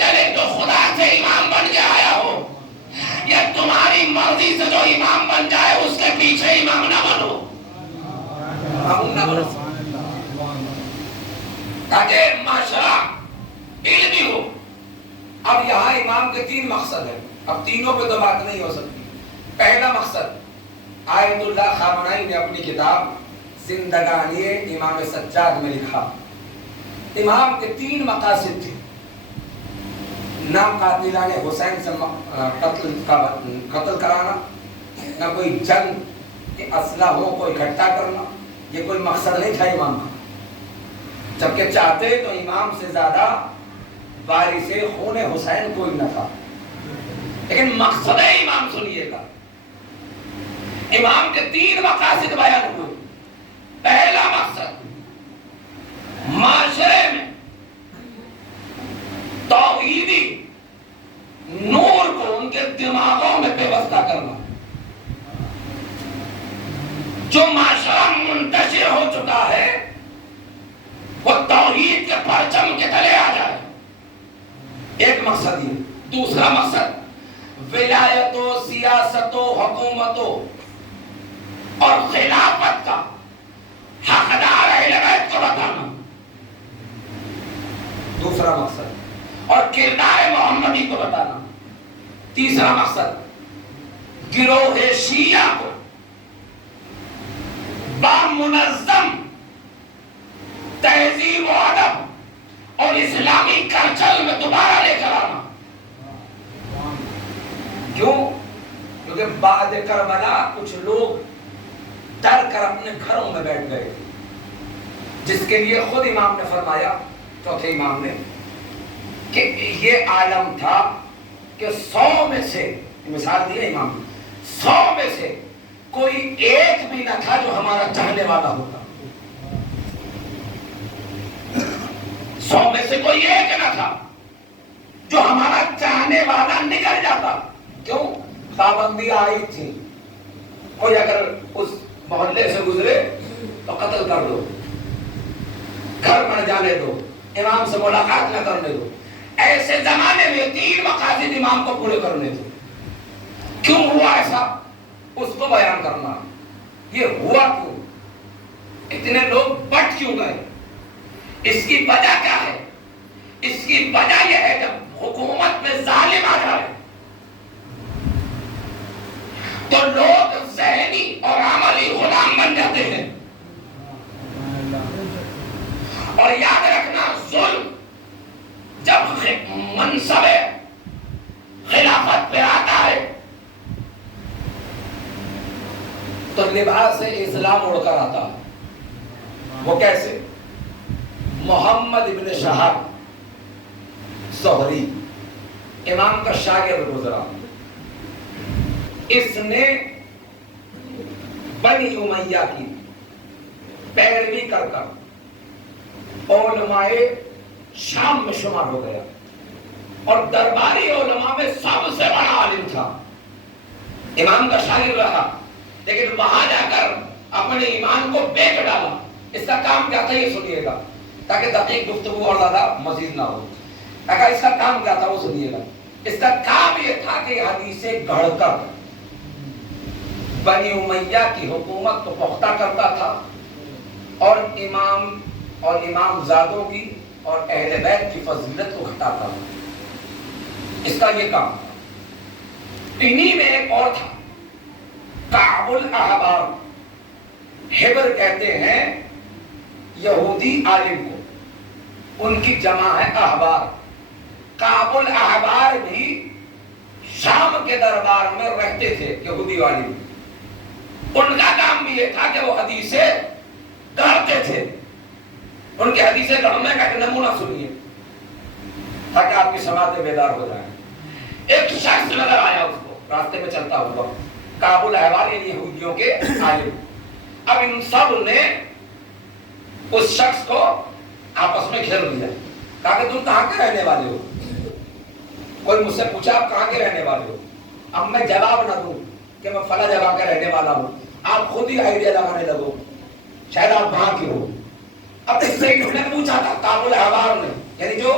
چلے جو خدا سے امام بن کے آیا ہو یا تمہاری مرضی سے جو امام بن جائے اس کے پیچھے امام نہ بنو، تاکہ معاشرہ علمی ہو۔ اب یہاں امام کے 3 مقصد ہیں، اب تینوں پہ تو بات نہیں ہو سکتی۔ پہلا مقصد آیت اللہ خامنائی نے اپنی کتاب زندگانی امام سجاد میں لکھا، امام کے 3 مقاصد تھے، نہ قاتلان حسین سے قتل کرانا، نہ کوئی جنگ کے اسلحوں کو اکٹھا کرنا، یہ کوئی مقصد نہیں تھا امام کا، جبکہ چاہتے تو امام سے زیادہ وارث خون حسین کوئی نہ تھا، لیکن مقصد امام سنیے گا۔ امام کے 3 مقاصد بیان ہوئے۔ پہلا مقصد معاشرے میں توحیدی نور کو ان کے دماغوں میں پیوستہ کرنا، جو معاشرہ منتشر ہو چکا ہے وہ توحید کے پرچم کے تلے آ جائے، ایک مقصد یہ۔ دوسرا مقصد ولایتوں، سیاستوں، حکومتوں اور خلافت کا حقدار اہل بیت کو بتانا، دوسرا مقصد، اور کردار محمدی کو بتانا۔ تیسرا مقصد گروہ شیعہ کو بامنظم تہذیب و ادب اور اسلامی کلچر میں دوبارہ لے کر آنا۔ کیوں؟ کیونکہ بعد کربلا کچھ لوگ ڈر کر اپنے گھروں میں بیٹھ گئے، جس کے لیے خود امام نے فرمایا، چوتھے امام نے، کہ یہ عالم تھا کہ 100 میں سے، مثال دی ہے امام، 100 میں سے کوئی ایک بھی نہ تھا جو ہمارا چاہنے والا ہوتا، 100 میں سے کوئی ایک نہ تھا جو ہمارا چاہنے والا نکل جاتا۔ کیوں؟ پابندی آئی تھی، کوئی اگر اس محلے سے گزرے تو قتل کر دو، گھر میں جانے دو، امام سے ملاقات نہ کرنے دو۔ ایسے زمانے میں 3 مقاصد امام کو پورے کرنے دو۔ کیوں ہوا ایسا؟ اس کو بیان کرنا، یہ ہوا کیوں، اتنے لوگ بٹ کیوں گئے، اس کی وجہ کیا ہے؟ اس کی وجہ یہ ہے جب حکومت میں ظالم آ جائے تو لوگ ذہنی اور عملی غلام بن جاتے ہیں، اور یاد رکھنا ظلم جب منصب خلافت پہ آتا ہے تو لباس اسلام اڑ کر آتا ہے۔ وہ کیسے؟ محمد ابن شہاب زہری امام کا شاگرد گزرا، اس نے بنی امیہ کی پیروی کر کر علماء شام میں شمار ہو گیا اور درباری علماء میں سب سے بڑا عالم تھا، امام کا شاگرد رہا، لیکن وہاں جا کر اپنے ایمان کو بیچ ڈالا۔ اس کا کام کیا تھا یہ سنیے گا تاکہ دقیق گفتگو اور زیادہ مزید نہ ہو۔ اگر اس کا کام کیا تھا وہ سنیے گا۔ اس کا کام یہ تھا کہ حدیثیں گھڑ کر بنی امیہ کی حکومت کو پختہ کرتا تھا اور امام زادوں کی اور اہل بیت کی فضیلت کو گھٹاتا تھا، اس کا یہ کام تھا۔ انہی میں ایک اور تھا، کعب الاحبار، حبر کہتے ہیں یہودی عالم کو، ان کی جمع ہے احبار۔ کعب الاحبار بھی شام کے دربار میں رہتے تھے، یہودی عالم، ان کا کام بھی یہ تھا کہ وہ حدیثیں گڑھتے تھے۔ ان کی حدیثیں گڑھنے کا ایک نمونہ سنیے تاکہ آپ کی سماعتیں بیدار ہو جائیں۔ ایک شخص نظر آیا اس کو راستے میں چلتا ہوا، کعب الاحبار یعنی یہودیوں کے عالم۔ اب ان سب نے اس شخص کو آپس میں گھیر لیا، کہا کہ تم کہاں کے رہنے والے ہو؟ کوئی مجھ سے پوچھا آپ کہاں کے رہنے والے ہو، اب میں جواب نہ دوں کہ میں فلاں جگہ کا رہنے والا ہوں، آپ خود ہی آئیڈیا لگانے لگو شاید آپ وہاں کے ہو۔ اب اس سے انہوں نے پوچھا تھا کعب الاحبار نے، یعنی جو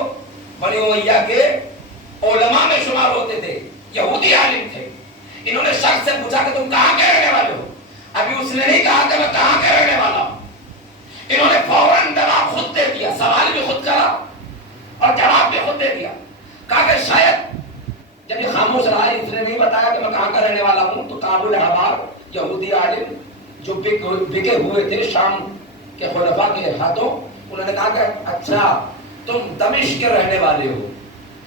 بنی امیہ کے علماء میں شمار ہوتے تھے، یہودی عالم تھے. انہوں نے شخص سے پوچھا کہ تم کہاں کے رہنے والے ہو؟ ابھی اس نے نہیں کہا کہ میں کہاں کے رہنے والا ہوں. انہوں نے فوراً جواب خود دے دیا، سوال بھی خود کرا اور جواب بھی خود دے دیا. کہا کہ شاید جب یہ خاموش رہا، اس نے نہیں بتایا کہ میں کہاں کا رہنے والا ہوں، تو کعب الاحبار یہودی عالم جو بکے ہوئے تھے شام کے خلفاء کے ہاتھوں، انہوں نے کہا کہ اچھا تم دمشق کے رہنے والے ہو.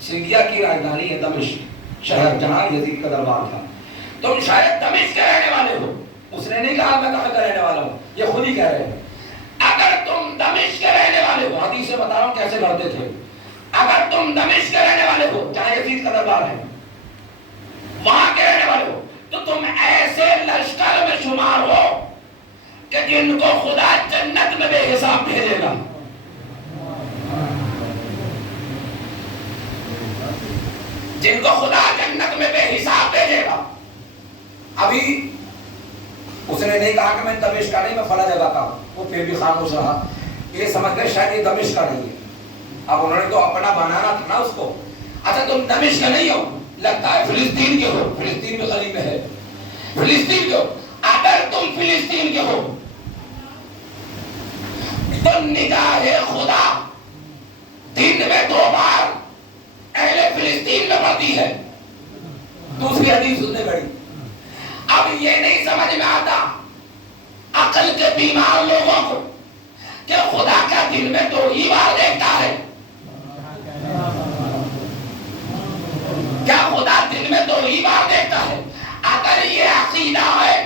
سیریا کی راجدھانی ہے دمشق شہر، جہاں یزید کا دربار تھا. تم شاید دمشق کے رہنے والے ہو. اس نے نہیں کہا میں کہاں کا رہنے والا ہوں، یہ خود ہی کہہ رہے ہیں. اگر تم دمشق کے رہنے والے ہو، حدیث سے بتا رہا ہوں کیسے لڑتے تھے. اگر تم دمشق کے رہنے والے ہو جہاں یزید کا دربار ہے، وہاں کے رہنے والے ہو، تو تم ایسے لشکر میں شمار ہو کہ جن کو خدا جنت میں بے حساب بھیجے گا. جن کو خدا جنت میں بے حساب بھیجے گا. ابھی اس نے نہیں کہا کہ میں دمشق کا نہیں، میں فلاں جگہ کا ہوں. وہ پھر بھی خاموش رہا. یہ سمجھ گئے شاید یہ دمشق کا نہیں ہے. اب انہوں نے تو اپنا بنانا تھا نا اس کو. اچھا تم دمشق کا نہیں ہو، لگتا ہے فلسطین کے ہو. فلسطین میں غریب ہے، فلسطین کے ہو. اگر تم فلسطین کے ہو تو نگاہ خدا دن میں 2 بار اہل فلسطین میں پڑتی ہے. دوسری حدیث اس نے گھڑی. اب یہ نہیں سمجھ میں آتا عقل کے بیمار لوگوں کو کہ خدا کا دن میں 2 ہی بار دیکھتا ہے. کیا خدا دن میں 2 ہی بار دیکھتا ہے؟ اگر یہ عقیدہ ہے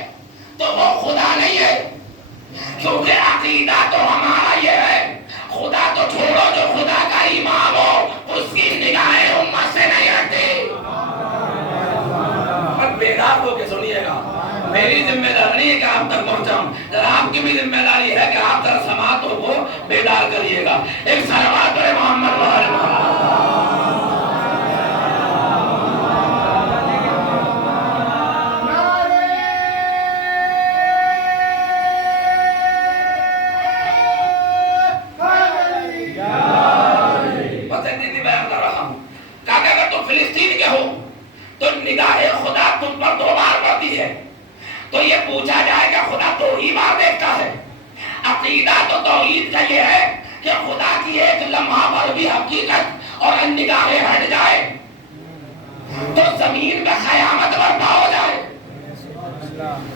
تو وہ خدا نہیں ہے. کیونکہ عقیدہ تو ہمارا یہ ہے، خدا تو چھوڑو جو خدا کا امام ہو اس کی نگاہیں امت سے نہیں ہٹتی. اور بیدار ہو کے سنیے گا، میری ذمہ داری نہیں ہے کہ آپ تک پہنچاؤں، آپ کی بھی ذمہ داری ہے کہ آپ ذرا سماعتوں کو بیدار کریے گا. ایک صلوات ہے محمد وآل محمد. فلسطین کے ہو تو نگاہ خدا تم پر 2 بار پڑتی ہے. تو یہ پوچھا جائے کہ خدا 2 ہی بار دیکھتا ہے. عقیدہ تو توحید کا یہ ہے کہ خدا کی ایک لمحہ پر بھی حقیقت اور نگاہیں ہٹ جائے تو زمین میں قیامت برپا ہو جائے.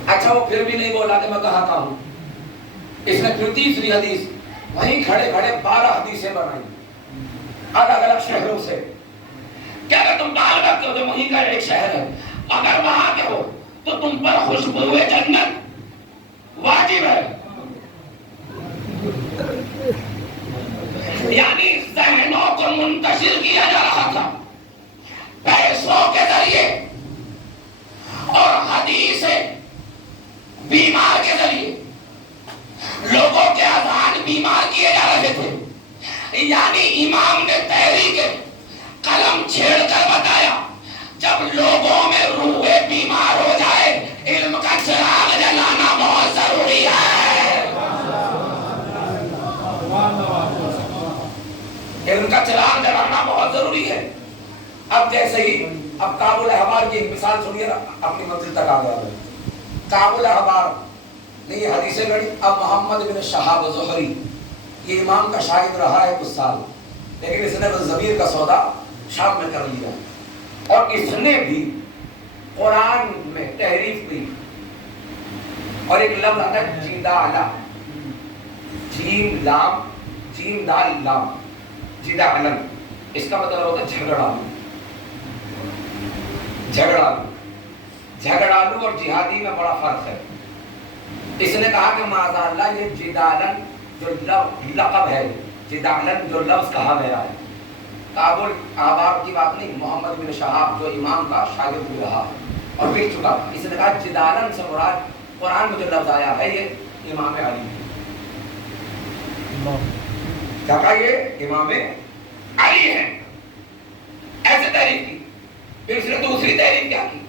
اچھا وہ پھر بھی نہیں بولا کہ میں کہاں کا ہوں. اس نے پھر تیسری حدیث وہیں کھڑے کھڑے 12 حدیثیں بنائی الگ الگ شہروں سے. کیا اگر تم بال رکھتے ہو تو وہیں کا ایک شہر ہے، اگر وہاں کے ہو تو تم پر خوشبو جنت واجب ہے. یعنی ذہنوں کو منتشر کیا جا رہا تھا پیسوں کے ذریعے اور حدیث بیمار کے ذریعے. لوگوں کے اذہان بیمار کیے جا رہے تھے. یعنی امام نے تحریک قلم چھیڑ کر بتایا جب لوگوں میں روح بیمار ہو جائے علم کا چراغ جلانا بہت ضروری ہے. علم کا چراغ جلانا بہت ضروری ہے. اب جیسے ہی اب کعب الاحبار کی ایک مثال سنیے، اپنی منزل تک آ گیا. کعب الاحبار نے یہ حدیثیں گھڑی. اب محمد بن شہاب زہری یہ امام کا شاگرد رہا ہے کچھ سال، لیکن اس نے ضمیر کا سودا شام میں کر لیا اور اس نے بھی قرآن میں تحریف کی. اور ایک لفظ آتا ہے جدالا، جیم لام جیم دال لام، جدالن. اس کا مطلب ہوتا ہے جھگڑالو. جھگڑالو جھگڑالو اور جہادی میں بڑا فرق ہے. اس نے کہا کہ معاذ اللہ یہ جدالن جو لقب ہے، جدالن جو لفظ کہا گیا ہے، کعب الاحبار کی بات نہیں، محمد بن شہاب جو امام کا شاگرد بھی رہا اور بک چکا. اس نے کہا جدالن سے مراد قرآن میں جو لفظ آیا ہے یہ امام علی ہے. کیا کہا یہ امام علی ہے. ایسے تحریف کی. پھر اس نے دوسری تحریف کیا کی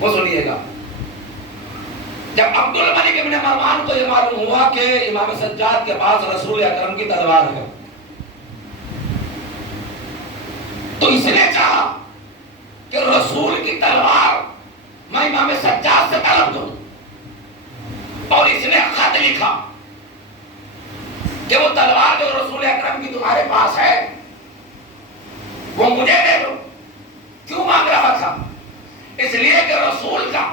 وہ سنیے گا. جب عبد الملک ابن مروان کو یہ معلوم ہوا کہ امام سجاد کے پاس رسول اکرم کی تلوار ہے تو اس اس نے چاہا کہ رسول کی تلوار میں امام سجاد سے طلب دوں، اور اس نے خط لکھا کہ وہ تلوار جو رسول اکرم کی تمہارے پاس ہے وہ مجھے دے دو۔ کیوں مانگ رہا تھا؟ اس لیے کہ رسول کا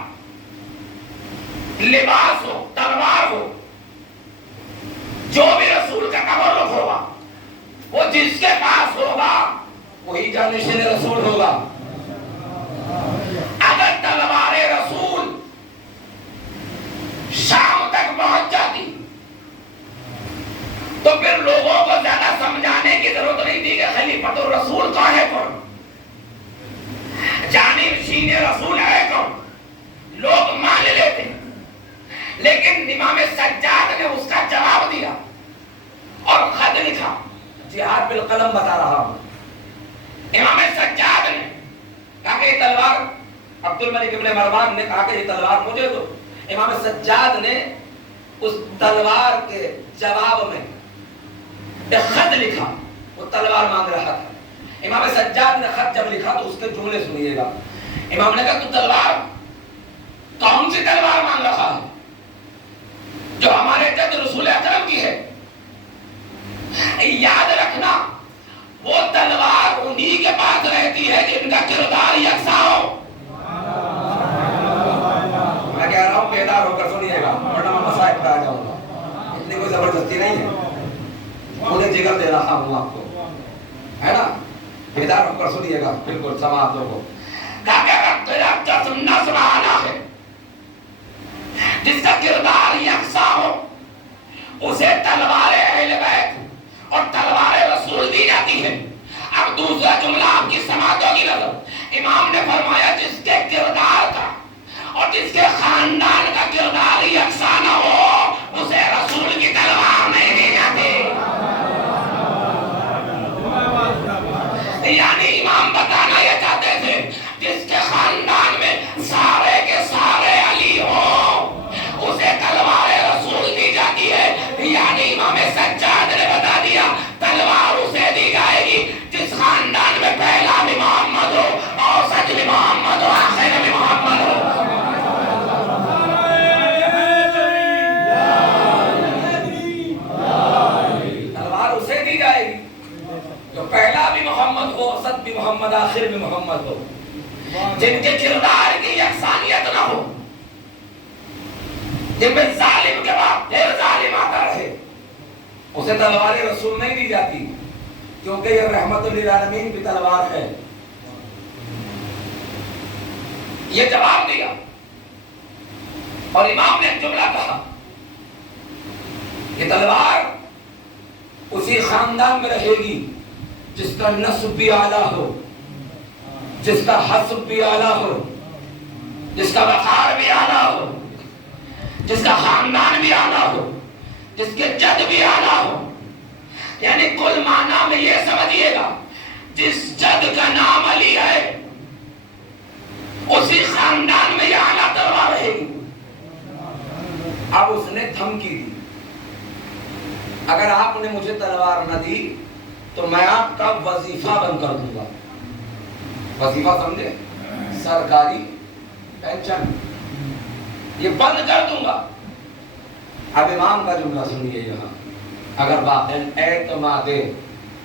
لباس ہو، تلوار ہو، جو بھی رسول کا تبرک ہوگا وہ جس کے پاس ہوگا وہی جانشین رسول ہوگا۔ اگر تلوار رسول شام تک پہنچ جاتی تو پھر لوگوں کو زیادہ سمجھانے کی ضرورت نہیں تھی کہ خلیفۃ الرسول کون ہے، کون جانشین رسول ہے، کون، لوگ مان لیتے۔ لیکن امام سجاد نے اس کا جواب دیا اور خط لکھا، جہاد بالقلم بتا رہا ہوں۔ امام سجاد نے کہا کہ یہ تلوار، عبد الملک ابن مروان نے کہا کہ یہ تلوار مجھے دو۔ امام سجاد نے اس تلوار کے جواب میں ایک خط لکھا، وہ تلوار مانگ رہا تھا۔ امام سجاد نے خط جب لکھا تو اس کے جملے سنیے گا۔ امام نے کہا تو تلوار کون سی تلوار مانگ رہا ہے؟ جو ہمارے جد رسول اکرم کی ہے۔ یاد رکھنا وہ تلوار انہی کے پاس رہتی ہے جن کا کردار یکساں ہو۔ میں کہہ رہا ہوں بیدار ہو کر سنیے گا ورنہ میں مصائب پہ آ جاؤں گا، اتنی کوئی زبردستی نہیں ہے، انہیں جگر دے رہا ہوں آپ کو، ہے نا؟ بیدار ہو کر سنیے گا بالکل سماعتوں کو۔ کہا کہ اگر تیرا جسم نسبانہ ہے جس کا کردار یکساں ہو اسے تلوار اہل بیت اور تلوار رسول دی جاتی ہے۔ اب دوسرا جملہ آپ کی سماعتوں کی نظر، امام نے فرمایا جس کے کردار کا اور جس کے خاندان کا کردار یکساں نہ ہو اسے رسول کی تلوار نہیں دی جاتی۔ یعنی امام بتانا یہ چاہتے تھے جس کے خاندان میں سارے کے سارے علی ہوں اسے تلوار رسول دی جاتی ہے۔ یعنی امام سجاد نے بتا دیا تلوار اسے دی جائے گی جس خاندان میں پہلا بھی محمد ہو، اوسط بھی محمد ہو، آخر بھی محمد ہو۔ تلوار اسے دی جائے گی جو پہلا بھی محمد ہو، اوسط بھی محمد، آخر بھی محمد ہو، جن کے کردار کی یکسانیت نہ ہو، جن میں ظالم کے بعد پھر ظالم آتا رہے، اسے تلوار رسول نہیں دی جاتی، کیونکہ یہ رحمت للعالمین کی تلوار ہے۔ یہ جواب دیا اور امام نے جملہ کہا کہ تلوار اسی خاندان میں رہے گی جس کا نسب بھی اعلیٰ ہو، جس کا حسب بھی اعلیٰ ہو، جس کا وقار بھی اعلیٰ ہو، جس کا خاندان بھی اعلیٰ ہو، جس کے جد بھی اعلیٰ ہو۔ یعنی کل معنی میں یہ سمجھیے گا جس جد کا نام علی ہے اسی خاندان میں یہ اعلیٰ تلوار رہے گی۔ اب اس نے دھمکی دی اگر آپ نے مجھے تلوار نہ دی تو میں آپ کا وظیفہ بند کر دوں گا۔ وظیفہ سمجھے؟ سرکاری پینشن یہ بند کر دوں گا۔ اب امام کا جملہ سنیے یہاں، اگر واقعاً اعتماد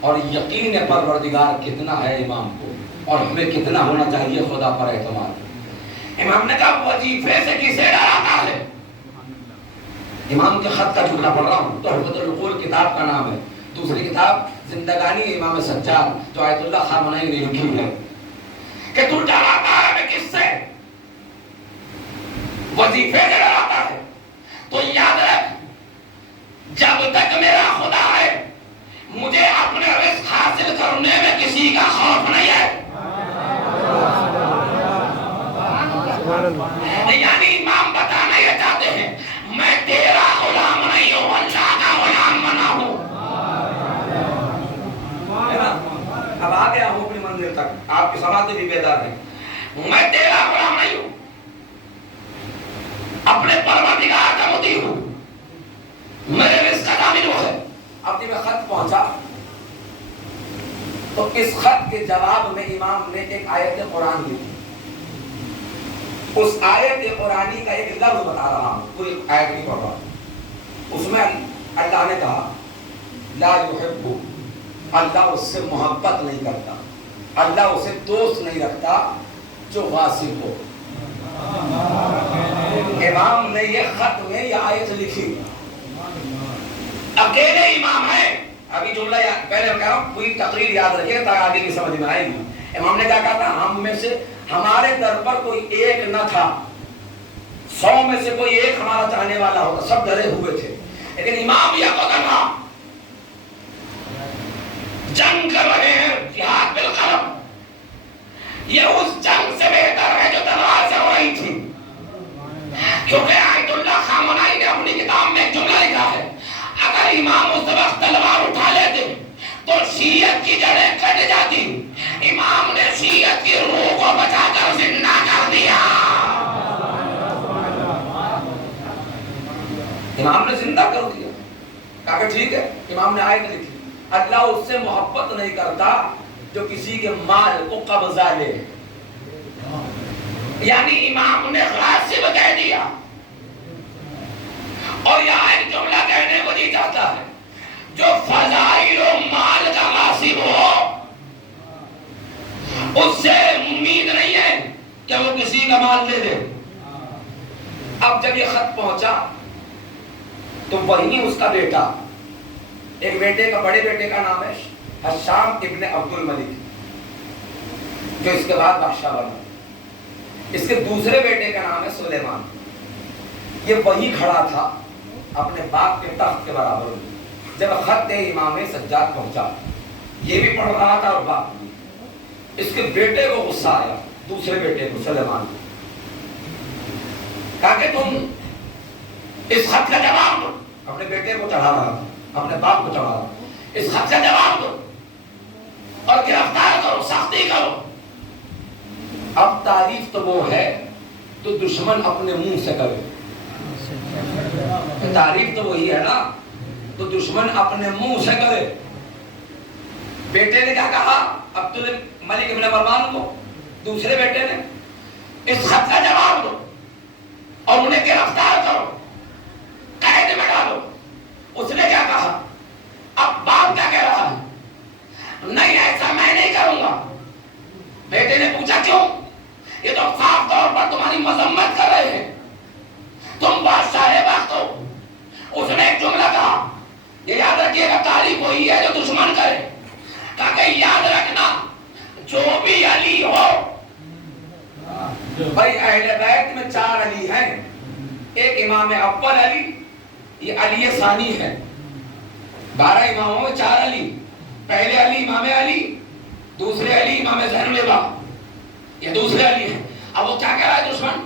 اور یقین پروردگار کتنا ہے امام کو اور ہمیں کتنا ہونا چاہیے خدا پر اعتماد۔ امام نے کہا وظیفے سے کسے ڈراتا ہے؟ امام کے خط کا جملہ پڑھ رہا ہوں، تحفۃ العقول کتاب کا نام ہے، دوسری کتاب زندگانی امام سجاد جو آیت اللہ خامنہئی نے لکھی ہے، کہ تو ڈراتا ہے میں کس سے؟ وظیفے سے ڈراتا ہے تو یاد رکھ جب تک میرا خدا ہے مجھے اپنے رزق حاصل کرنے میں کسی کا خوف نہیں ہے۔ یعنی امام بتانا یہ چاہتے ہیں میں تیرا غلام نہیں ہوں، اللہ کا غلام بنا ہوں۔ اب آ گیا ہوں اپنی منزل تک، آپ کی سماعتیں بھی بیدار ہیں۔ میں تیرا غلام نہیں ہوں، اپنے پروردگار کا مطیع ہوں، میرے رزق کا ضامن وہ ہے۔ اب جب میں خط پہنچا تو اس خط کے جواب میں امام نے ایک آیت قرآن لکھی. اس آیت قرآنی کا ایک لفظ بتا رہا ہوں, پوری آیت نہیں پڑھ رہا. اس میں اللہ نے کہا لا یحب, اللہ اس سے محبت نہیں کرتا, اللہ اسے دوست نہیں رکھتا جو غاصب ہو. امام نے یہ خط میں یہ آیت لکھی, اکیلے امام ہیں. ابھی جملہ پہلے میں کہہ رہا ہوں, پوری تقریر یاد رکھیے تاکہ آگے کی سمجھ میں آئے گی. امام نے کیا کہا تھا, ہم میں سے ہمارے در پر کوئی ایک نہ تھا, 100 میں سے کوئی ایک ہمارا چاہنے والا ہوتا, سب ڈرے ہوئے تھے. لیکن امام یہ قدم جنگ کر رہے ہیں, جہاد بالقلم, یہ اس جنگ سے بہتر ہے جو تلوار سے ہو رہی تھی. کیونکہ آیت اللہ خامنائی نے اپنی کتاب میں ایک جملہ لکھا ہے, اگر امام اس وقت تلوار اٹھا لیتے تو شیعت کی جڑیں کٹ جاتی. امام نے شیعت کی روح کو بچا کر زندہ کر دیا. امام نے زندہ کر دیا. کہا کہ ٹھیک ہے, امام نے آیت لکھی, اللہ اس سے محبت نہیں کرتا جو کسی کے مال کو قبضہ لے. یعنی امام نے غاصب کہہ دیا. اور یہاں ایک جملہ کہنے کو جی چاہتا ہے, جو فضائل و مال کا غاصب ہو اس سے امید نہیں ہے کہ وہ کسی کا مال لے دے. اب جب یہ خط پہنچا تو وہی اس کا بیٹا, ایک بیٹے کا, بڑے بیٹے کا نام ہے حشام ابن عبد الملک, جو اس کے بعد بادشاہ بنا. اس کے دوسرے بیٹے کا نام ہے سلیمان. یہ وہی کھڑا تھا اپنے باپ کے تخت کے برابر. جب خط امام سجاد پہنچا, یہ بھی پڑھ رہا تھا اور باپ بھی. اس کے بیٹے کو غصہ آیا, دوسرے بیٹے کو سلیمان کو. کہا کہ تم اس خط کا جواب دو. اپنے بیٹے کو چڑھا رہا, اپنے باپ کو چڑھا رہا. اس خط کا جواب دو اور گرفتار کرو, سختی کرو. اب تعریف تو وہ ہے تو دشمن اپنے منہ سے کرے. تعریف تو وہی ہے نا, تو دشمن اپنے منہ سے کرے. بیٹے نے کیا کہا عبد الملک ابن مروان کو, دوسرے بیٹے نے, اس خط کا جواب دو اور انہیں گرفتار کرو, قید میں ڈالو. اس نے کیا کہا, اب باپ کیا کہہ رہا ہے, نہیں ایسا میں نہیں کروں گا. بیٹے نے پوچھا کیوں, یہ تو صاف طور پر تمہاری مذمت کر رہے ہیں, تم بادشاہ وقت ہو. اس نے ایک جملہ کہا, یہ یاد رکھیے گا, تعریف وہی ہے جو دشمن کرے. کہا کہ یاد رکھنا جو بھی علی ہو, بھائی اہل بیت میں 4 علی ہیں. ایک امام اول علی, یہ علی ثانی ہے. 12 اماموں میں 4 علی. پہلے علی امام علی, دوسرے علی امام زین العباد, یہ دوسرے علی ہیں. اب وہ کیا کہہ رہا ہے دشمن,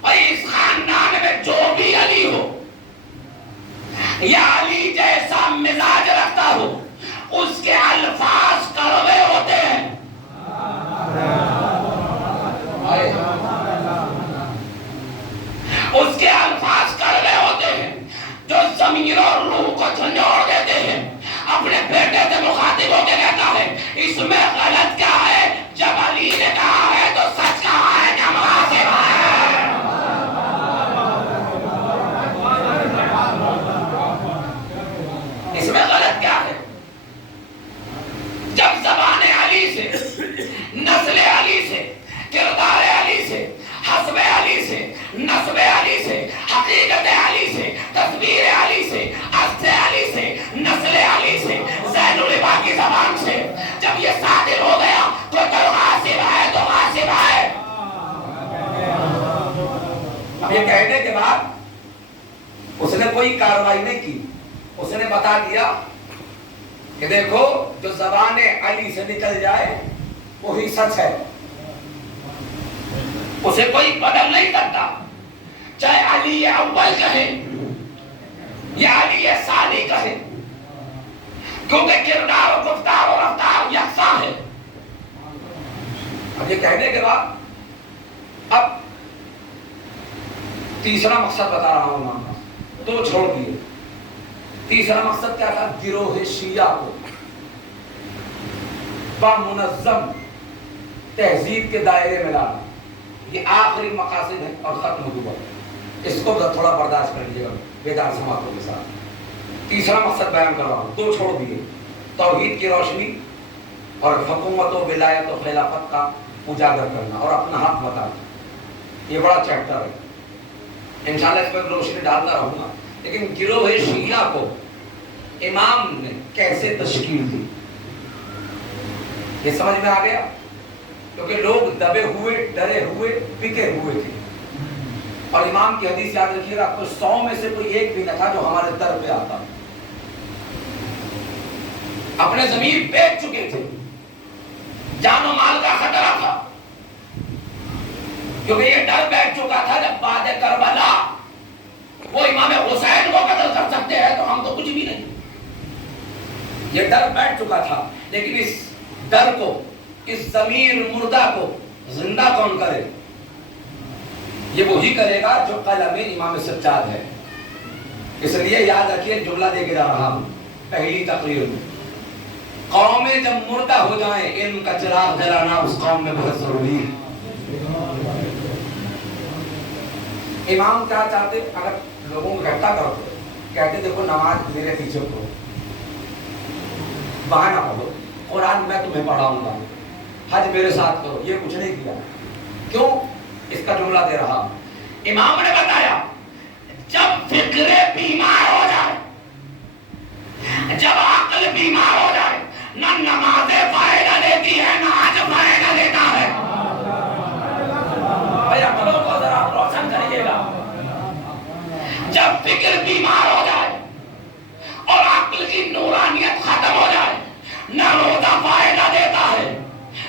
بھائی اس خاندان میں جو بھی علی ہو یا علی جیسا مزاج رکھتا ہو, اس کے الفاظ کڑوے ہوتے ہیں. اس کے الفاظ کڑوے ہوتے ہیں جو ضمیر اور روح کو جھنجھوڑ دیتے ہیں. اپنے بیٹے سے مخاطب ہو کے کہتا ہے, اس میں غلط کیا ہے, جب علی نے کہا ہے تو سچ کہا ہے, کیا مناسب ہے. اس میں غلط کیا ہے, جب زبان علی سے, نسل علی سے, کردار علی سے, حسب علی سے, نسب علی سے, حقیقت علی سے, تصویر علی سے, عصر علی سے, نسل علی سے, زین العباد کی زبان سے جب یہ صادر ہو گیا تو غاصب ہے, تو غاصب ہے. اب یہ کہنے کے بعد اس نے کوئی کارروائی نہیں کی. اس نے بتا دیا کہ دیکھو جو زبان علی سے نکل جائے وہی سچ ہے, اسے کوئی بدل نہیں کرتا, چاہے علی اول کہے یا علی ثانی کہے, کیونکہ کردار و گفتار و رفتار یکساں ہے. اب یہ کہنے کے بعد اب تیسرا مقصد بتا رہا ہوں, دو چھوڑ دیے. تیسرا مقصد کیا تھا, گروہ شیعہ کو منظم تہذیب کے دائرے میں لانا، یہ آخری مقاصد ہے اور ختم ہوا۔ اس کو تھوڑا برداشت کر لیجیے گا بیدار سماعتوں کے ساتھ۔ تیسرا مقصد بیان کر رہا ہوں، دو چھوڑ دیے، توحید کی روشنی اور حکومت و ولایت و خلافت کا اجاگر کرنا اور اپنا حق بتانا۔ یہ بڑا چیپٹر ہے، انشاءاللہ اس پر روشنی ڈالتا رہوں گا۔ لیکن گروہ شیعہ کو امام نے کیسے تشکیل دی، یہ سمجھ میں آ گیا؟ کیونکہ لوگ دبے ہوئے، ڈرے ہوئے، بکے ہوئے تھے، اور امام کی حدیث یاد رکھیے گا، تو 100 میں سے کوئی ایک بھی نہ تھا جو ہمارے در پہ آتا۔ اپنے ضمیر بیچ چکے تھے، جان و مال کا خطرہ تھا، کیونکہ یہ ڈر بیٹھ چکا تھا جب بعد کربلا وہ امام حسین کو قتل کر سکتے ہیں تو ہم تو کچھ بھی نہیں۔ یہ ڈر بیٹھ چکا تھا، لیکن اس ڈر کو، اس ضمیر مردہ کو زندہ کون کرے؟ یہ وہی کرے گا جو قلم امام سجاد ہے۔ اس لیے یاد رکھیے، جملہ دے کے جا رہا ہوں پہلی تقریر میں، قومیں جب مردہ ہو جائیں علم کا چراغ جلانا اس قوم میں بہت ضروری ہے۔ امام کیا چاہتے؟ اگر لوگوں کو اکٹھا کرو، کہتے دیکھو نماز میرے پیچھے پڑھو، بہانہ پڑھو، قرآن میں تمہیں پڑھاؤں گا، حج میرے ساتھ کرو، یہ کچھ نہیں کیا۔ کیوں؟ اس کا جملہ دے رہا ہوں۔ امام نے بتایا جب فکر بیمار ہو جائے، جب عقل بیمار ہو جائے، نہ نماز فائدہ دیتی ہے نہ حج فائدہ دیتا ہے۔ بھائی عقلوں کو ذرا روشن کریے گا۔ جب فکر بیمار ہو جائے اور عقل کی نورانیت ختم ہو جائے، نہ روزہ فائدہ دیتا ہے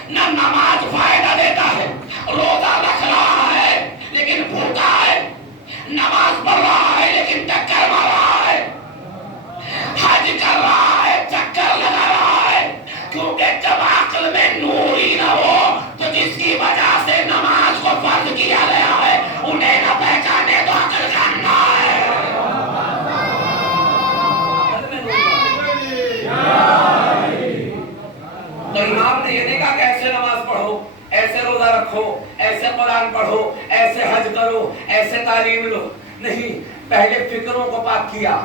نہ نماز فائدہ دیتا ہے۔ روزہ رکھ رہا ہے لیکن بھوکا ہے، نماز پڑھ رہا ہے لیکن چکر مار رہا ہے، حج کر رہا ہے چکر لگا رہا ہے، کیونکہ جب عقل میں نور ہی نہ ہو تو جس کی وجہ سے نماز کو فرض کیا گیا ہے انہیں نہ پہچانے تو عقل جاننا ہے۔ تو امام نے یہ نہیں کہا کہ ایسے نماز پڑھو، ایسے روزہ رکھو، ایسے قرآن پڑھو، ایسے حج کرو، ایسے تعلیم لو، نہیں، پہلے فکروں کو پاک کیا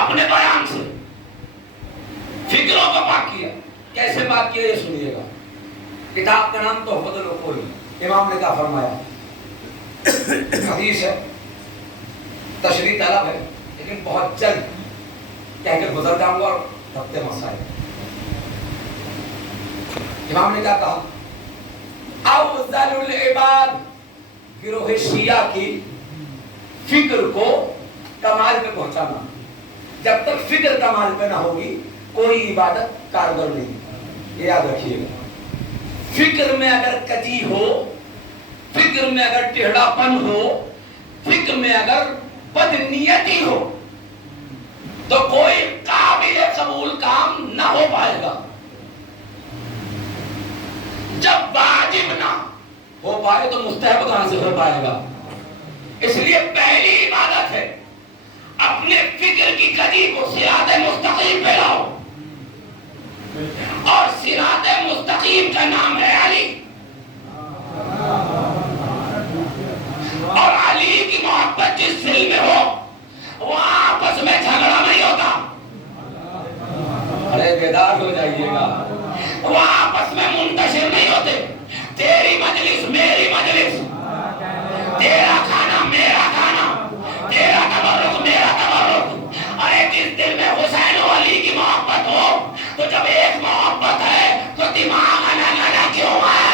اپنے بیان سے، فکروں کو پاک کیا۔ کیسے پاک کیا یہ سنیے گا۔ کتاب کا نام تحفۃ العقول، امام نے کیا فرمایا، حدیث ہے، تشریح طلب ہے، لیکن بہت جلد کہہ کے گزر جاؤں گا اور ربط مسائل۔ امام نے کیا کہا، افضل العباد، گروہ شیعہ کی فکر کو کمال پہ پہنچانا۔ جب تک فکر کمال پہ نہ ہوگی کوئی عبادت کارگر نہیں، یہ یاد رکھیے گا۔ فکر میں اگر کجی ہو، فکر میں اگر ٹیڑھا پن ہو، فکر میں اگر بدنیتی ہو تو کوئی قابل قبول کام نہ ہو پائے گا۔ جب واجب نہ ہو پائے تو مستحب کہاں سے ہو پائے گا؟ اس لیے پہلی عبادت ہے اپنے فکر کی کجی کو صراط مستقیم پہ لاؤ، اور صراط مستقیم کا نام ہے علی، اور علی کی محبت جس دل میں ہو وہاں آپس میں جھگڑا نہیں ہوتا۔ ارے بیدار ہو جائیے گا۔ وہاں آپس میں منتشر نہیں ہوتے، تیری مجلس میری مجلس، تیرا کھانا میرا کھانا، تیرا تبرک میرا تبرک۔ ارے جس دل میں حسین و علی کی محبت ہو تو جب ایک محبت ہے تو دماغ الگ الگ کیوں ہے؟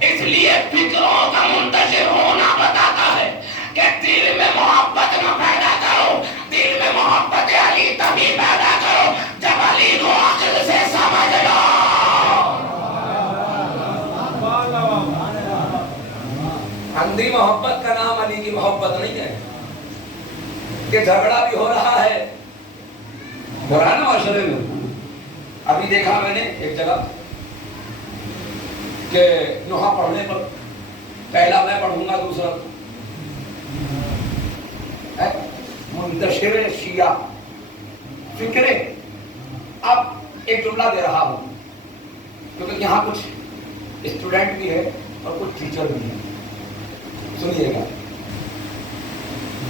اس لیے فکروں کا منتشر ہونا بتاتا ہے کہ دل میں محبت نہ پیدا کرو، دل میں محبت علی تبھی پیدا کرو جب علی کو عقل سے سمجھ لو۔ اندھی محبت کا نام علی کی محبت نہیں ہے کہ جھگڑا بھی ہو رہا ہے، ہو رہا ہے نا معاشرے میں۔ ابھی دیکھا میں نے ایک جگہ کہ نوحہ پڑھنے پر پہلا میں پڑھوں گا، دوسرا منتشر شیعہ فکرے. اب ایک جملہ دے رہا ہوں کیونکہ یہاں کچھ اسٹوڈنٹ بھی ہے اور کچھ ٹیچر بھی ہے. سنیے گا.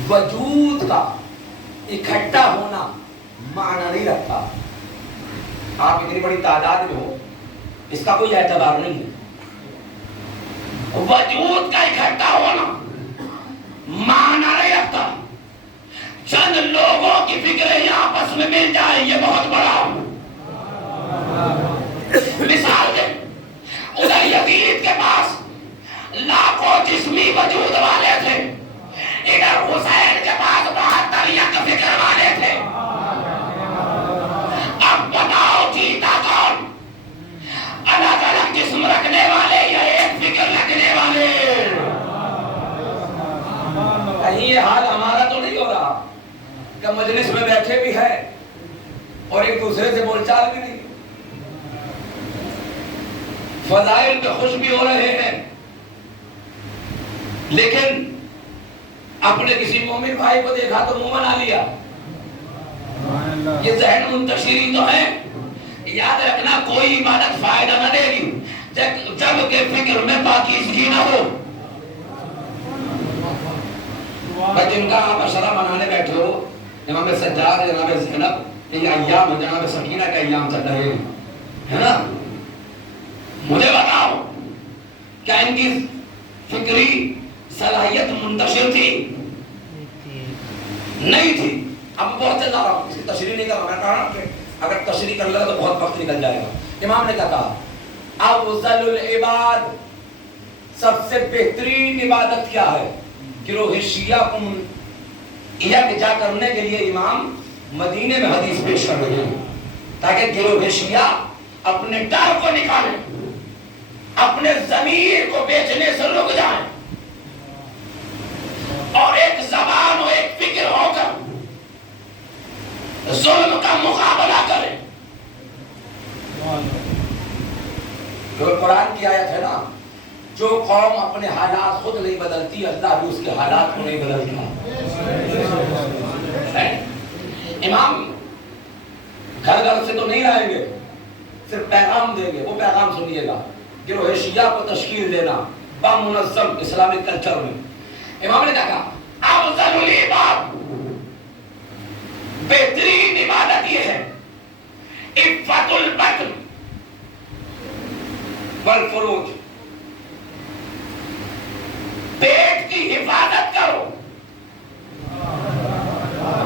وجود کا اکٹھا ہونا معنی نہیں رکھتا. آپ اتنی بڑی تعداد میں ہو، اس کا کوئی اعتبار نہیں ہے. وجود کا اکٹھا ہونا معنی نہیں رکھتا. چند لوگوں کی فکریں آپس میں مل جائیں یہ بہت بڑا. مثال دے، ادھر یزید کے پاس لاکھوں جسمی وجود والے تھے، ادھر حسین کے پاس 72 یک فکر والے تھے. اب بتاؤ جیتا کون؟ الگ الگ جسم رکھنے والے یا ایک فکر رکھنے والے؟ کہیں یہ حال ہمارا تو نہیں ہو رہا کہ مجلس میں بیٹھے بھی ہیں اور ایک دوسرے سے بول چال بھی نہیں، فضائل پہ خوش بھی ہو رہے ہیں، لیکن اپنے کسی مومن بھائی کو دیکھا تو منہ بنا لیا. یہ ذہن منتشری تو ہے. یاد رکھنا کوئی عبادت فائدہ نہ دے گی جب کہ فکر میں پاکیزگی نہ ہو. جن کا آپ عشرہ منانے بیٹھے ہو، امام سجاد، جناب زینب، یہ ایام جناب سکینہ کا ایام چل رہے ہیں، ہے نا؟ مجھے بتاؤ کیا ان کی فکری صلاحیت منتشر تھی؟ نہیں تھی. اب بہت جا رہا ہوں، تشریح نہیں کر رہا کہ اگر تشریح کر لگا تو بہت وقت نکل جائے گا. امام نے کیا کہا؟ افضل العباد، سب سے بہترین عبادت کیا ہے؟ گروہ شیعہ کو یکجا کرنے کے لیے امام مدینے میں حدیث پیش کر رہے ہیں تاکہ گروہ شیعہ اپنے ڈر کو نکالیں، اپنے ضمیر کو بیچنے سے رک جائیں اور ایک زبان و ایک فکر ہو کر ظلم کا مقابلہ کریں. جو قرآن کی آیت ہے نا، جو قوم اپنے حالات خود نہیں بدلتی اللہ بھی اس کے حالات کو نہیں بدلتا. امام گھر گھر سے تو نہیں آئیں گے، صرف پیغام دیں گے. وہ پیغام سنیے گا. گروہ شیعہ کو تشکیل دینا بمنظم اسلامک کلچر میں. امام نے کہا افضل العباد، بہترین عبادت یہ ہے عفت البطن والفروج، پیٹ کی حفاظت کرو.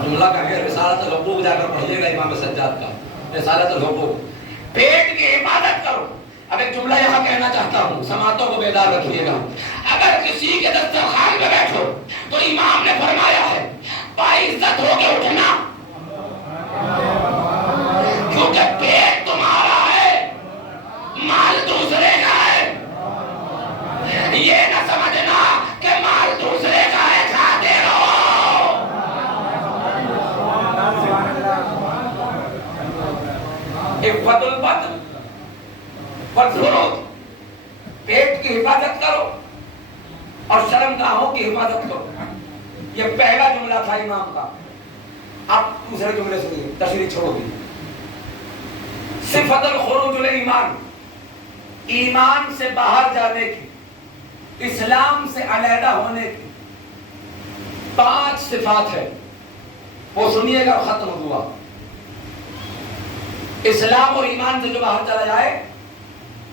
جملہ کہا کہ رسالۃ الحقوق جا کر پڑھیے گا امام سجاد کا، رسالۃ الحقوق، پیٹ کی حفاظت کرو. اب ایک جملہ یہاں کہنا چاہتا ہوں، سماعتوں کو بیدار رکھیے گا. اگر کسی کے دسترخوان پہ بیٹھو تو امام نے فرمایا ہے باعزت ہو کے اٹھنا، کیونکہ پیٹ تمہارا ہے، مال دوسرے کا ہے. یہ نہ سمجھنا کہ مال دوسرے کا ہے کھاتے رہو. عفت البطن والفروج، پیٹ کی حفاظت کرو اور شرمگاہوں کی حفاظت کرو. یہ پہلا جملہ تھا امام کا. اب دوسرے جملے سنیے، تشریح چھوڑو گی. صفت الخروج الایمان، ایمان سے باہر جانے کی، اسلام سے علیحدہ ہونے کی 5 صفات ہے. وہ سنیے گا، ختم ہوا. اسلام اور ایمان سے جو باہر چلا جائے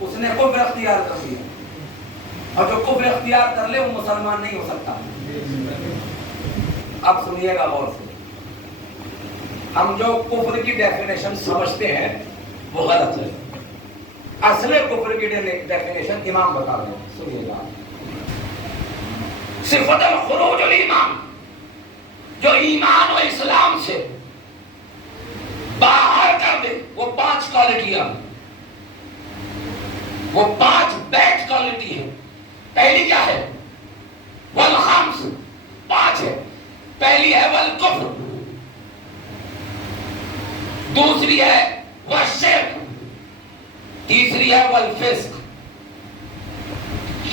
اس نے کفر اختیار کر لیا، اور جو کفر اختیار کر لے وہ مسلمان نہیں ہو سکتا. اب سنیے گا غور سے. ہم جو کفر کی ڈیفینیشن سمجھتے ہیں وہ غلط ہے. اصل کفر کی ڈیفینیشن امام بتا رہے ہیں، سنیے گا. صفت الخروج الایمان، جو ایمان و اسلام سے باہر کر دے، وہ 5 کوالٹیاں، وہ 5 بیڈ کوالٹی ہے. پہلی کیا ہے؟ والخمس، 5 ہے. پہلی ہے والکفر، دوسری ہے والشرک، تیسری ہے والفسق،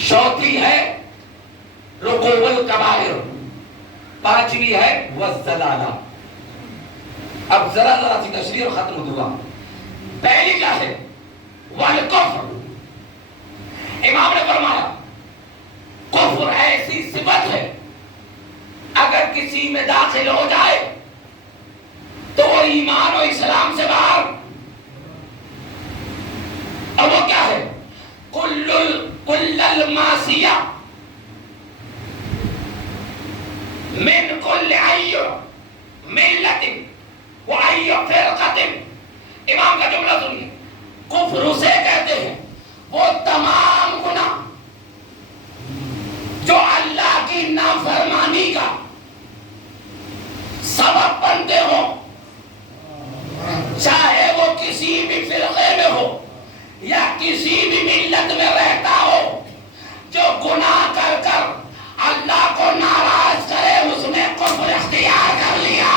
چوتھی ہے رکوب الکبائر، پانچویں ہے والزلالہ. اب ذرا ذرا سی تشریح اور ختم ہوا. پہلی کیا ہے؟ والکفر. امام نے فرمایا کفر ایسی صفت ہے اگر کسی میں داخل ہو جائے تو وہ ایمان و اسلام سے باہر. اور وہ کیا ہے؟ کل المعصیہ من کل ای ملت و ای فرقت. امام کا جملہ سنیے. کفر اسے کہتے ہیں وہ تمام گناہ جو اللہ کی نافرمانی کا سبب بنتے ہو، چاہے وہ کسی بھی فرقے میں ہو یا کسی بھی ملت میں رہتا ہو، جو گناہ کر کر اللہ کو ناراض کرے اس نے کفر اختیار کر لیا.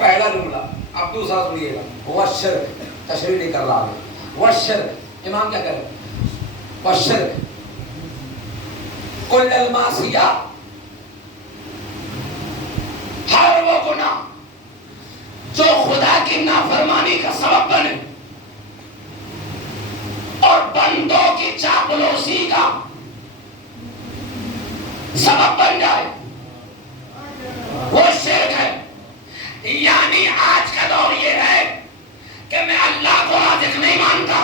پہلا جملہ. اب دوسرا سنیے گا. والشرک، تشریح نہیں کر رہا ہے. والشرک، امام کیا کرے؟ والشرک کل المعصیہ، ہر وہ گناہ جو خدا کی نافرمانی کا سبب بنے اور بندوں کی چاپلوسی کا سبب بن جائے، وہ شرک ہے. یعنی آج کا دور یہ ہے کہ میں اللہ کو رازق نہیں مانتا،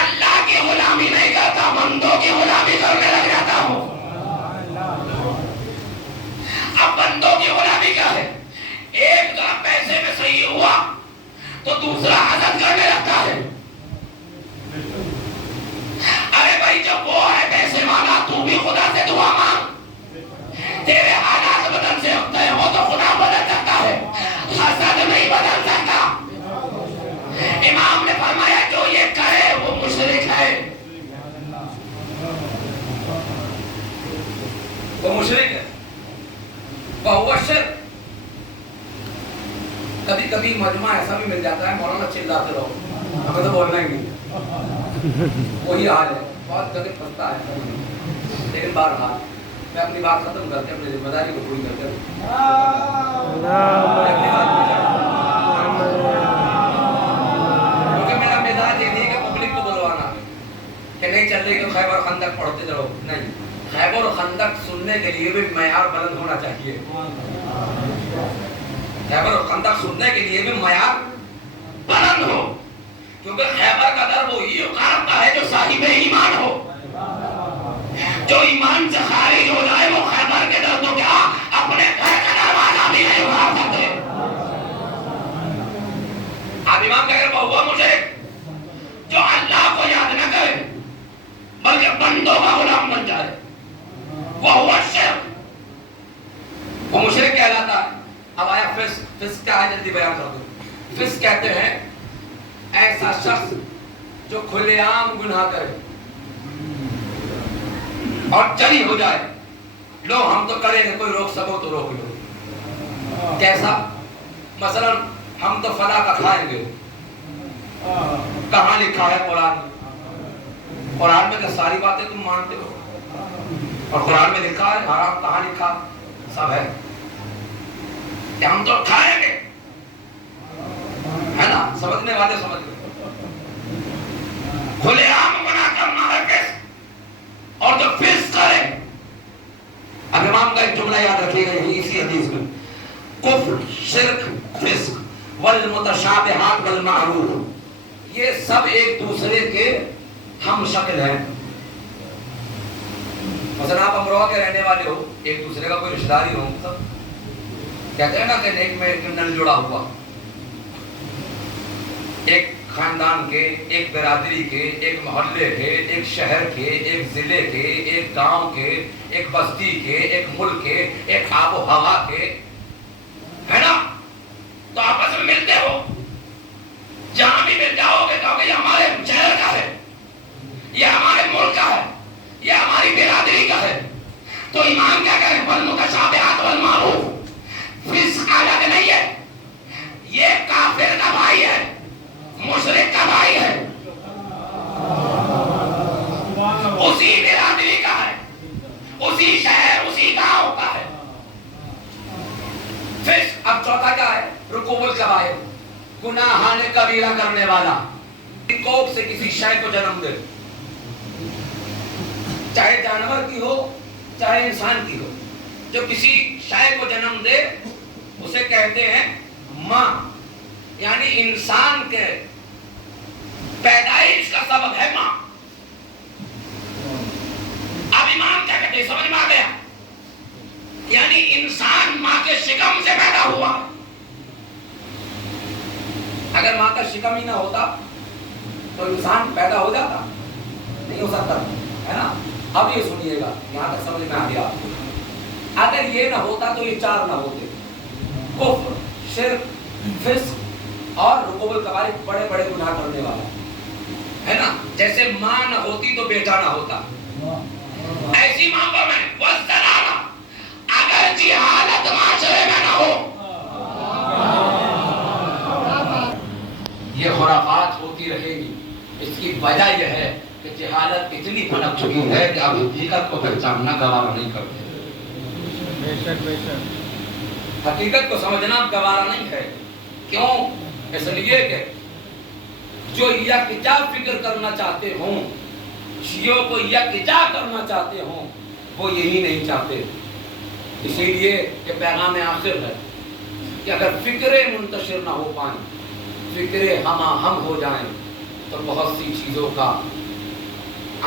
اللہ کی غلامی نہیں کرتا، بندوں کی غلامی کرنے لگ جاتا ہوں. اب بندوں کی غلامی کیا ہے؟ ایک کا پیسے میں صحیح ہوا تو دوسرا حسد کرنے لگتا ہے. ارے بھائی جب وہ ہے پیسے مانگا تو بھی خدا سے دعا مانگ. تیرے حالات بدل سکتے ہیں وہ تو خدا بدل سکتا ہے، حسد نہیں بدل سکتا. امام نے فرمایا جو یہ کرے وہ مشرک ہے. وہ مشرک ہے. وہو شرک. کبھی کبھی مجمع ایسا بھی مل جاتا ہے مولانا چلاتے رہو ہمیں تو بولنا ہی نہیں. وہی حال ہے. بہت جگہ پھنستا ہے. لیکن بہرحال میں اپنی بات ختم کر کے اپنی ذمہ داری کو پوری کر کے کیونکہ میرا مزاج یہ نہیں کہ پبلک کو بلوانا کہ نہیں چل رہی تو خیبر خندق پڑھتے رہو. نہیں، خیبر خندق سننے کے لیے بھی معیار بلند ہونا چاہیے. خیبر خندق سننے کے لیے بھی معیار بلند ہو، کیونکہ خیبر کا در وہی اقامتا ہے جو صاحب ایمان ہو. جو ایمان سے خارج ہو جائے وہ خیبر کے در تو کیا اپنے گھر کا دروازہ بھی نہیں اٹھا سکتے. آپ امام کہہ رہے وہ مشرک جو اللہ کو یاد نہ کرے بلکہ بندوں کا غلام بن جائے، وہ ہوا شرک. وہ مشرک کہلاتا ہے. اب آیا فسق. فسق کیا ہے جلدی بیان کر دو. فسق کہتے ہیں ایسا شخص جو کھلے عام گناہ کرے اور جری ہو جائے. لو ہم تو کریں گے، کوئی روک سکو تو روک لو. کیسا؟ مثلا ہم تو فلاں کا کھائیں گے. کہاں لکھا ہے قرآن میں؟ قرآن میں کہ ساری باتیں تم مانتے ہو اور قرآن میں لکھا ہے حرام کہاں لکھا؟ سب ہے کہ ہم تو کھائیں گے، ہے نا؟ سمجھنے والے سمجھ گئے. کھلے عام گناہ کرنا ہے فسق. اور جو فسق کرے، اب امام کا ایک جملہ یاد رکھیے گا اسی حدیث میں: کفر، شرک، فسق والمتشابہات والمعروف، یہ سب ایک دوسرے کے ہم شکل ہیں. مثلا آپ امروہہ کے رہنے والے ہو، ایک دوسرے کا کوئی رشتہ داری ہو، سب کہتے ہیں نا کہ ایک میں ایک نل جڑا ہوا. ایک خاندان کے، ایک برادری کے، ایک محلے کے، ایک شہر کے، ایک ضلع کے، ایک گاؤں کے، ایک بستی کے، ایک ملک کے، ایک آب و ہوا کے، ہے نا؟ تو آپس میں ملتے ہو. جہاں بھی مل جاؤ گے کہو گے یہ ہمارے شہر کا ہے، یہ ہمارے ملک کا ہے، یہ ہماری برادری کا ہے. تو ایمان کیا کہے؟ والمتشابہات والمعروف. فسق الگ نہیں ہے، یہ کافر کا بھائی ہے. مشرک کا بھائی ہے، اسی برادری کا ہے، اسی شہر اسی گاؤں کا ہے۔ فسق اب چوتھا کیا ہے؟ رکوب الکبائر، گناہان کبیرہ کرنے والا، کوکھ سے کسی شے کو جنم دے، چاہے جانور کی ہو چاہے انسان کی ہو، جو کسی شے کو جنم دے اسے کہتے ہیں ماں، یعنی انسان کے پیدائش کا سبب ہے ماں۔ اب امام کیا کہتے ہیں؟ سمجھ میں آ گیا؟ یعنی انسان ماں کے شکم سے پیدا ہوا۔ اگر ماں کا شکم ہی نہ ہوتا تو انسان پیدا ہو جاتا؟ نہیں ہو سکتا ہے نا۔ اب یہ سنیے گا، یہاں تک سمجھ میں آ گیا آپ کو۔ اگر یہ نہ ہوتا تو یہ چار نہ ہوتے، کفر، شرک، فسق اور رکوب الکبائر، بڑے بڑے گناہ کرنے والا ہے نا۔ جیسے ماں نہ ہوتی تو بیٹا نہ ہوتا، ایسی ماں پر میں وزدرانا، اگر جہالت معاشرے میں نہ ہو، یہ خرافات ہوتی رہے گی۔ اس کی وجہ یہ ہے کہ جہالت اتنی پھنک چکی ہے کہ اب حقیقت کو پہچاننا گوارا نہیں کرتے۔ حقیقت کو سمجھنا گوارا نہیں ہے۔ کیوں؟ اس لیے کہ جو یکجا فکر کرنا چاہتے ہوں، شیعوں کو یکجا کرنا چاہتے ہوں، وہ یہی نہیں چاہتے۔ اسی لیے یہ پیغام آخر ہے کہ اگر فکریں منتشر نہ ہو پائیں، فکریں ہم آہنگ ہو جائیں، تو بہت سی چیزوں کا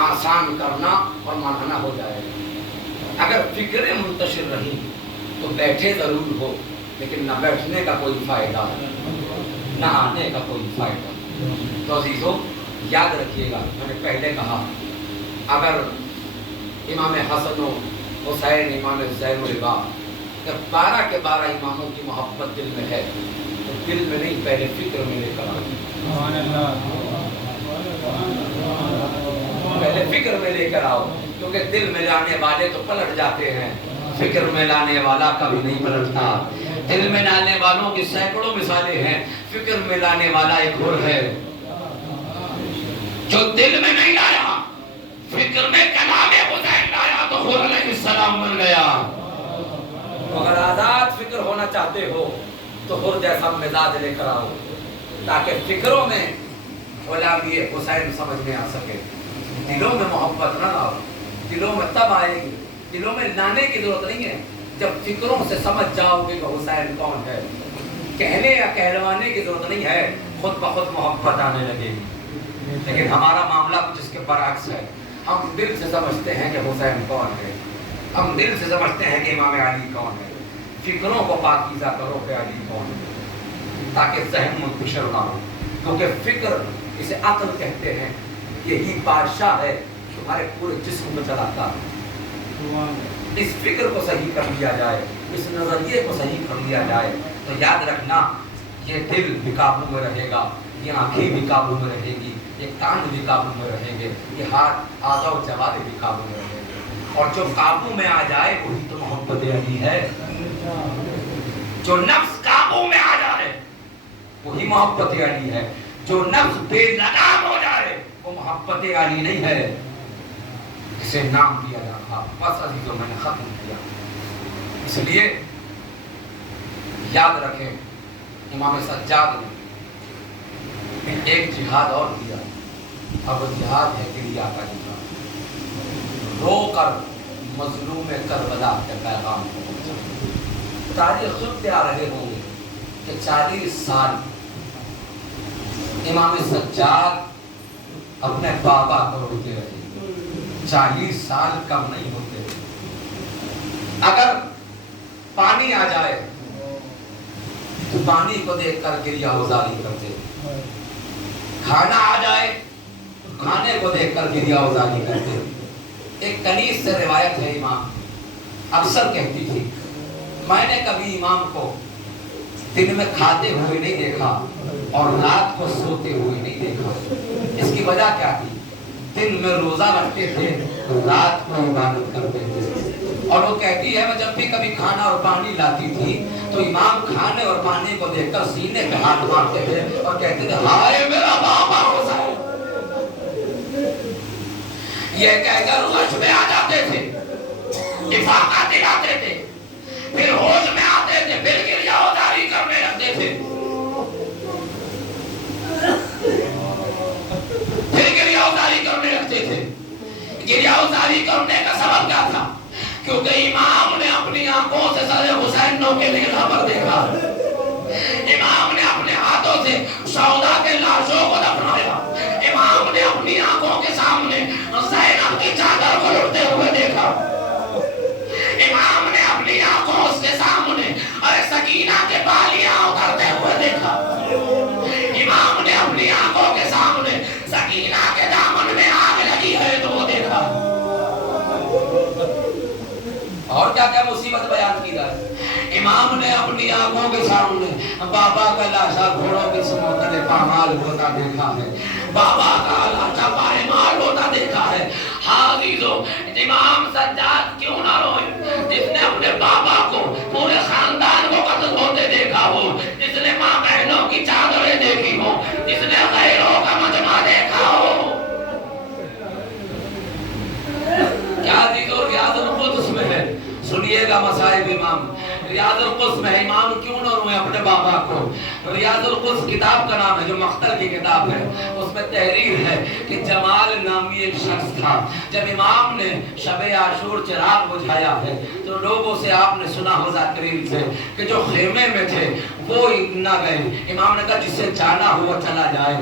آسان کرنا اور منانا ہو جائے گا۔ اگر فکریں منتشر رہیں تو بیٹھے ضرور ہو، لیکن نہ بیٹھنے کا کوئی فائدہ، نہ آنے کا کوئی فائدہ۔ تو عزیزوں یاد رکھیے گا، میں نے پہلے کہا اگر امام حسن و حسین، امام زین العابدین، اگر 12 کے 12 اماموں کی محبت دل میں ہے تو دل میں نہیں، پہلے فکر میں لے کر آؤ، پہلے فکر میں لے کر آؤ، کیونکہ دل میں لانے والے تو پلٹ جاتے ہیں، فکر میں لانے والا کبھی نہیں پلٹتا۔ دل میں لانے والوں کی سینکڑوں مثالیں ہیں، فکر میں لانے والا ایک اور ہے جو دل میں نہیں لایا، فکر میں کلام حسین لایا تو حر علیہ السلام بن گیا۔ اگر آزاد فکر ہونا چاہتے ہو تو حر جیسا مزاج لے کر آؤ، تاکہ فکروں میں غلامی حسین سمجھ میں آ سکے۔ دلوں میں محبت نہ لاؤ، دلوں میں تب آئے گی، دلوں میں لانے کی ضرورت نہیں ہے جب فکروں سے سمجھ جاؤ گے کہ حسین کون ہے۔ کہنے یا کہلوانے کی ضرورت نہیں ہے، خود بخود محبت آنے لگے گی۔ لیکن ہمارا معاملہ کچھ اس کے برعکس ہے، ہم دل سے سمجھتے ہیں کہ حسین کون ہے، ہم دل سے سمجھتے ہیں کہ امام علی کون ہے۔ فکروں کو پاکیزہ کرو کہ علی کون ہے، تاکہ ذہن منتشر نہ ہو، کیونکہ فکر اسے عقل کہتے ہیں، یہی بادشاہ ہے تمہارے پورے جسم کو چلاتا ہے۔ اس فکر کو صحیح کر لیا جائے، اس نظریے کو صحیح کر لیا جائے تو یاد رکھنا یہ دل بھی قابو میں رہے گا، یہ آنکھیں بھی قابو میں رہے گی، یہ کان بھی قابو میں رہیں گے، یہ ہاتھ اعضاء و جوارح بھی قابو میں رہیں گے۔ اور جو قابو میں آ جائے وہی تو محبت علی ہے۔ جو نفس قابو میں آ جائے وہی محبت علی ہے، جو نفس بے لگام ہو جائے وہ محبت علی نہیں ہے، اسے نام دیا جاتا۔ بس عزیزوں میں نے ختم کیا۔ اس لیے یاد رکھیں امام سجاد نے ایک جہاد اور کیا، اب جہاد ہے گریا کا جہاد، رو کر مظلوم کربلا کے پیغام کو پہنچا۔ تاریخ سنتے آ رہے ہوں گے کہ 40 سال امام سجاد اپنے بابا کو روتے رہے، 40 سال کم نہیں ہوتے۔ اگر پانی آ جائے تو پانی کو دیکھ کر گریہ ازاری کرتے، کھانا آ جائے تو کھانے کو دیکھ کر گریہ ازاری کرتے۔ ایک کنیز سے روایت ہے، امام اکثر کہتی تھی میں نے کبھی امام کو دن میں کھاتے ہوئے نہیں دیکھا اور رات کو سوتے ہوئے نہیں دیکھا۔ اس کی وجہ کیا تھی؟ دن میں روزہ رکھتے تھے، رات کو عبادت کرتے تھے۔ اور وہ کہتی ہے میں جب بھی کبھی کھانا اور پانی لاتی تھی تو امام کھانے اور پانی کو دیکھ کر سینے پہ ہاتھ مارتے تھے اور کہتے تھے ہائے میرا بابا حسین، یہ کہہ کر غش میں آ جاتے تھے، افاقہ دلاتے تھے، پھر ہوش میں آتے تھے، پھر گریہ ازاری کرنے لگتے تھے، پھر گریہ ازاری کرنے لگتے تھے۔ گریہ ازاری کرنے کا سبب کیا تھا؟ کیونکہ امام نے اپنی آنکھوں سے سر حسین نو کے لیے خبر دیکھا، امام نے اپنے ہاتھوں سے سودا کے لاشوں کو دفنایا، امام نے اپنی آنکھوں کے سامنے زینب کی چادر کو لٹتے ہوئے دیکھا، امام نے اپنی آنکھوں کے سامنے سکینہ کے بالیاں اترتے ہوئے دیکھا، امام نے اپنی آنکھوں کے سامنے سکینہ کے دامن میں آگ لگی ہے تو وہ دیکھا۔ اور کیا کیا مصیبت بیان کی جائے۔ امام نے اپنی آنکھوں کے سامنے بابا کا لاشا گھوڑوں کے سمندر پامال ہوتا دیکھا ہے، بابا کا لاشا پائمال ہوتا دیکھا ہے۔ حافظو امام سجاد کیوں نہ روئے جس نے اپنے بابا کو پورے خاندان کو قتل ہوتے دیکھا ہو، جس نے ماں بہنوں کی چادریں دیکھی ہو، جس نے غیروں کا مجمع دیکھا ہو۔ کیا عزیزو ریاض القدس میں ہے، سنیے گا مصائب امام، ریاض القدس میں امام کیوں نہ روئے اپنے بابا کو۔ ریاض القدس کتاب کا نام ہے جو مختل کی کتاب ہے، اس میں تحریر ہے کہ جمال نامی ایک شخص تھا، جب امام نے شب عاشور چراغ بجھایا ہے تو لوگوں سے آپ نے سنا ہو ذاکرین سے کہ جو خیمے میں تھے وہ نہ گئے، امام نے کہا جسے جانا ہوا چلا جائے۔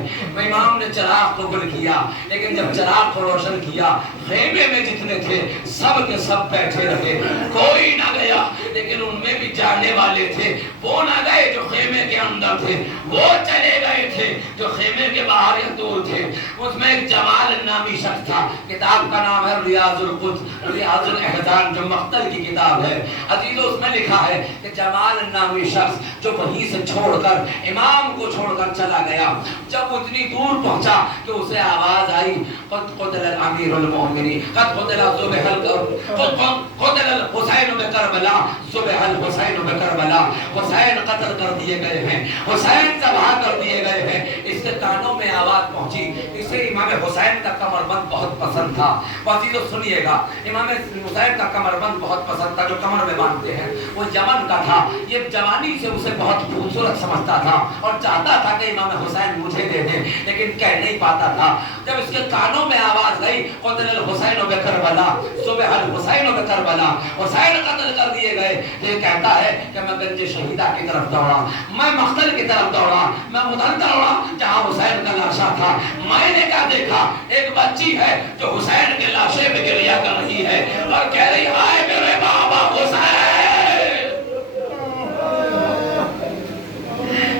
امام نے چراغ کو گل کیا، لیکن جب چراغ کو روشن کیا خیمے میں جتنے تھے سب کے سب بیٹھے رہے، کوئی نہ گیا، لیکن ان میں بھی جانے والے تھے، وہ نہ گئے جو خیمے کے اندر تھے، وہ چلے گئے تھے جو خیمے کے باہر یا دور تھے۔ اس میں ایک جمال نامی شخص تھا، کتاب کا نام ہے ریاض القدس، ریاض الاحزان جو مختل کی کتاب ہے۔ عزیزو اس میں لکھا ہے کہ جمال نامی شخص جو وہیں سے چھوڑ کر امام کو چھوڑ کر چلا گیا، جب وہ اتنی دور پہنچا کہ اسے آواز آئی قد قتل الامیر المؤمنین، قد قتل الحسین بکربلا، صبح الحسین بکربلا، حسین قتل کر دیے گئے ہیں، حسین ذبح کر دیے گئے ہیں۔ اس کے کانوں میں آواز پہنچی، اسے امام حسین کا کمر بند بہت پسند تھا۔ عزیزو سنیے گا، امام حسین کا کمر بند بہت پسند تھا جو کمر میں باندھتے ہیں، وہ یمن کا تھا، یہ جوانی سے اسے بہت خوبصورت سمجھتا تھا اور چاہتا تھا کہ امام حسین مجھے دے دیں، لیکن کہہ نہیں پاتا تھا۔ جب اس کے کانوں میں آواز گئی قتل الحسین بکربلا، صبح الحسین بکربلا، حسین قتل کر دیے گئے، یہ کہتا ہے کہ میں گنج شہیدہ کی طرف دوڑا، میں مختل کی طرف دوڑا، میں ادھر دوڑا جہاں حسین کا لاشا تھا۔ میں نے کیا دیکھا؟ ایک بچی ہے جو حسین کے لاشے پہ گریہ کر رہی ہے اور کہہ رہی ہائے میرے بابا حسین۔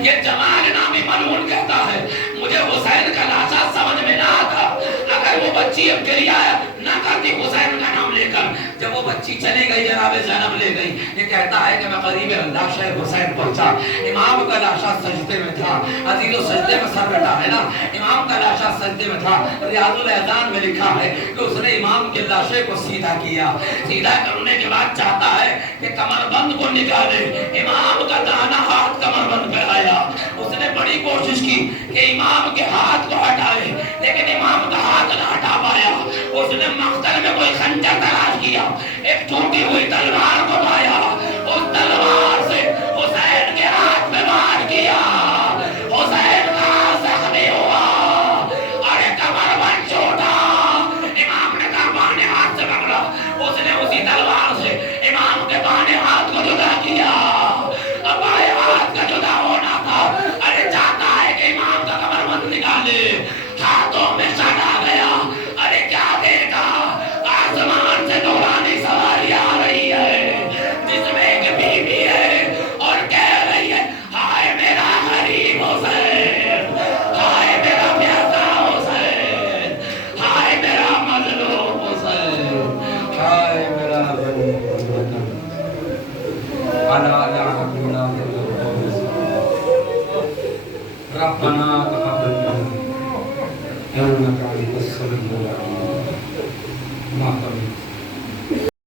یہ جمال نامی ملعون کہتا ہے مجھے حسین کا لاشا سمجھ میں نہ آتا، اگر وہ بچی اب گریہ نہ کرتی حسین کا نام لے کر، جب وہ بچی چلی گئی جناب زینب لے گئی، یہ کہتا ہے کہ میں قریب لاشا حسین پہنچا، امام کا لاشا سجدے میں تھا۔ عزیزو سجدے میں سر بیٹھا ہے نا، امام کا لاشا سجدے میں تھا۔ ریاض الاحزان میں لکھا ہے کہ اس نے امام کے لاشے کو سیدھا کیا، سیدھا کرنے کے بعد چاہتا ہے کہ کمر بند کو نکالے، امام کا دانا ہاتھ کمر بند پہ آیا، اس نے بڑی کوشش کی کہ امام کے ہاتھ کو ہٹائے، لیکن امام کا ہاتھ نہ ہٹا پایا۔ اس نے مختل میں کوئی خنجر تلاش کیا، ایک ٹوٹی ہوئی تلوار کو پایا، اس تلوار سے حسین کے ہاتھ میں وار کیا، حسین کا زخمی ہوا اور کمر بند چھوٹا۔ امام نے کہا بائیں ہاتھ سے پکڑا، اس نے اسی تلوار سے امام کے بائیں ہاتھ کو جدا کیا، اب بائیں ہاتھ کا جدا ہونا تھا، ارے چاہتا ہے کہ امام کا کمر بند نکالے، ہاتھوں میں شد آ گیا، ارے کیا دیکھا؟ آسمان سے نورانی سواری آ رہی ہے جس میں ایک بی بی ہے اور کہہ رہی ہے ہائے میرا غریب حسین، ہائے میرا پیاسا حسین، ہائے میرا مظلوم حسین، ہائے میرا غریب حسین۔ ربنا